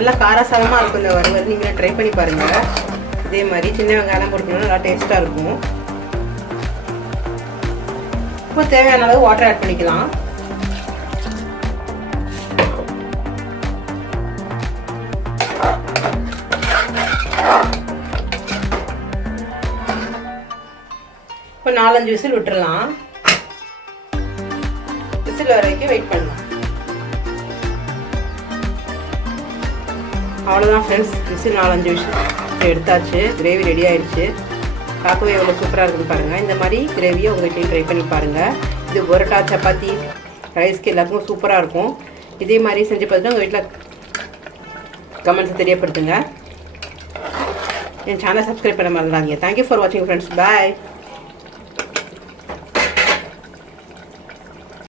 நல்லா காரசாரமாக இருக்கும் இந்த வறுவல். நீங்களே ட்ரை பண்ணி பாருங்கள். இதே மாதிரி சின்ன வெங்காயம் போட்டுக்கணும், நல்லா டேஸ்ட்டாக இருக்கும். இப்போ தேவையான அளவு வாட்டர் ஆட் பண்ணிக்கலாம். இப்போ 4-5 விசில் விட்டுறலாம். விசில் வர வரைக்கும் வெயிட் பண்ணலாம். அவ்வளோதான் ஃப்ரெண்ட்ஸ், விசில் 4-5 விசில் எடுத்தாச்சு. கிரேவி ரெடி ஆயிடுச்சு. பார்க்கவே எவ்வளோ சூப்பராக இருக்குன்னு பாருங்கள். இந்த மாதிரி கிரேவியை உங்கள் வீட்லையும் ட்ரை பண்ணி பாருங்கள். இது பரோட்டா, சப்பாத்தி, ரைஸ்க்கு எல்லாத்துக்கும் சூப்பராக இருக்கும். இதே மாதிரி செஞ்சு பார்த்துட்டு உங்கள் வீட்டில் கமெண்ட்ஸை தெரியப்படுத்துங்க. என் சேனலை சப்ஸ்கிரைப் பண்ண மறந்துடாதீங்க. தேங்க்யூ ஃபார் வாட்சிங் ஃப்ரெண்ட்ஸ். பாய்.